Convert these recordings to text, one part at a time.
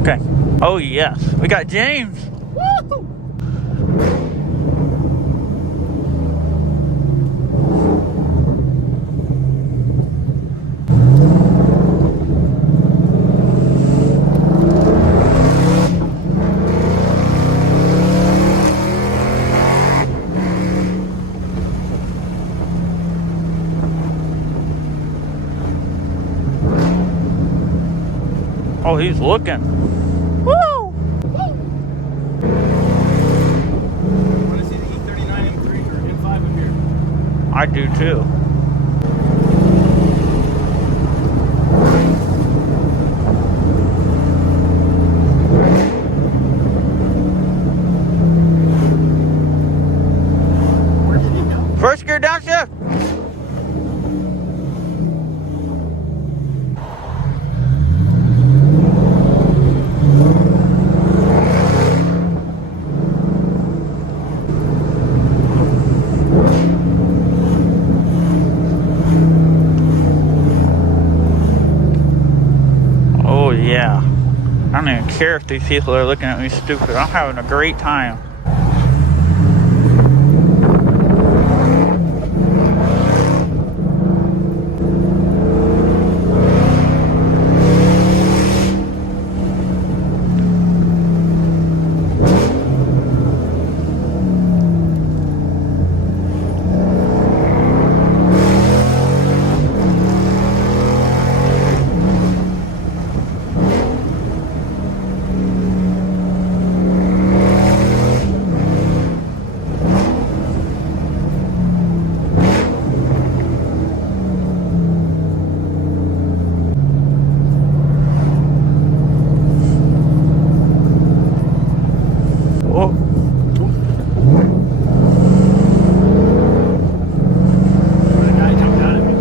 Okay. Oh yes, we got James. Woo! Oh, he's looking. Woo! I want to see the E39 M3 or M5 up here. I do too. Where did he go? First gear downshift. Oh yeah. I don't even care if these people are looking at me stupid. I'm having a great time. Oh. The guy jumped out at me.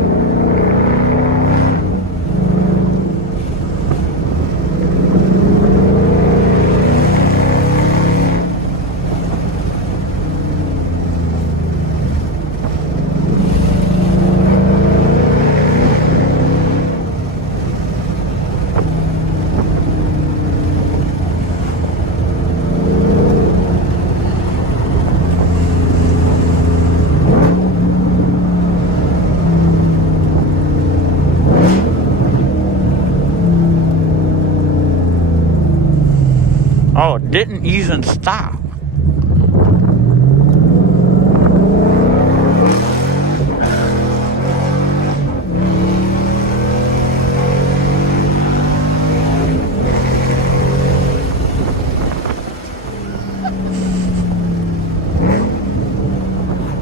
Oh, it didn't even stop.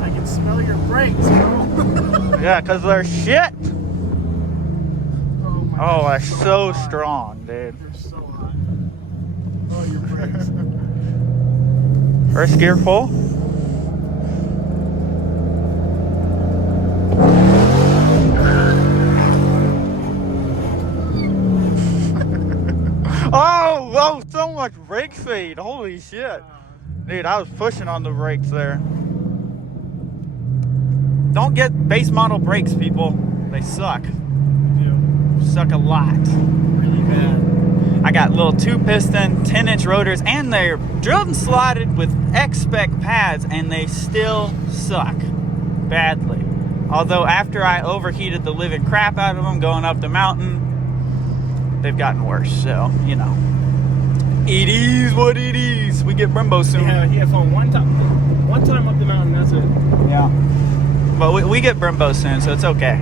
I can smell your brakes, bro. Yeah, because they're shit. Oh my Oh, gosh, that's so hot. strong, dude. You're so hot. Oh, your brakes. First gear full. Oh, so much brake speed. Holy shit. Dude, I was pushing on the brakes there. Don't get base model brakes, people. They suck. Suck a lot. Really bad. I got little 2-piston, 10-inch rotors, and they're drilled and slotted with X-Spec pads, and they still suck badly. Although after I overheated the living crap out of them going up the mountain, they've gotten worse. So, you know, it is what it is. We get Brembo soon. Yeah, he had fun one time up the mountain. That's it. Yeah. But we get Brembo soon, so it's okay.